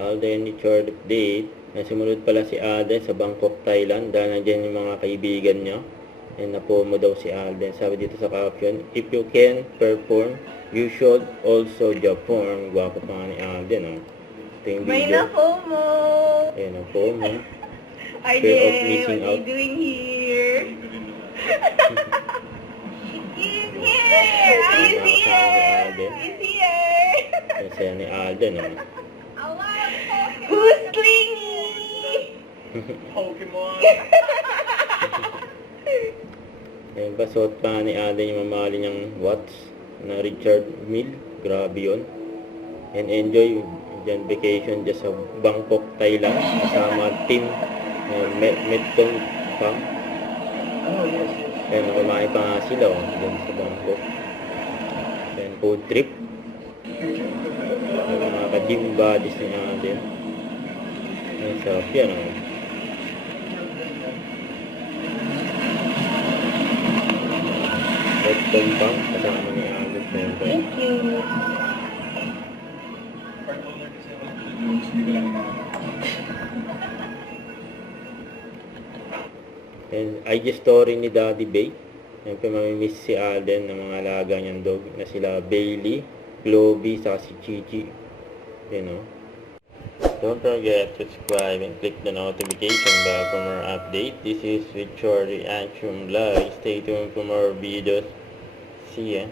Alden Richard update. Nasimunod pala si Alden sa Bangkok, Thailand dahil nandiyan yung mga kaibigan niya. And napomo daw si Alden. Sabi dito sa caption, if you can perform, you should also perform. Gwapo pa nga ni Alden. Oh. Ito yung May video. na-FOMO! Ayan ang FOMO. Ay, Fear of what missing are out. you doing here? He's here! He's here! He's here! Kasi ni Alden. Oh. Who's Slingy? Pokemon! Ayan pa, suot pa ni Alden yung mamali niyang watch na Richard Mille. Grabe yun. And enjoy dyan vacation dyan sa Bangkok, Thailand. Kasama team Metcon Pam. Oh, yes, yes. Ayan, kumain pa nga sila dyan sa Bangkok. Ayan, food trip. Ayan, mga ka-gym buddies ni Alden. Ayan, sarap yan. Oh. Metcon Pam, kasama ni Alden. Siyempre. Thank you. Part owner kasi ako ng notes, hindi ko lang inaano. And IG story ni Daddy Bay. Siyempre mamimiss si Alden ng mga alaga niyang dog na sila Bailey, Globby, saka si Chichi. You know. Don't forget to subscribe and click the notification bell for more updates. This is Richard Reaction Vlog. Stay tuned for more videos. See ya.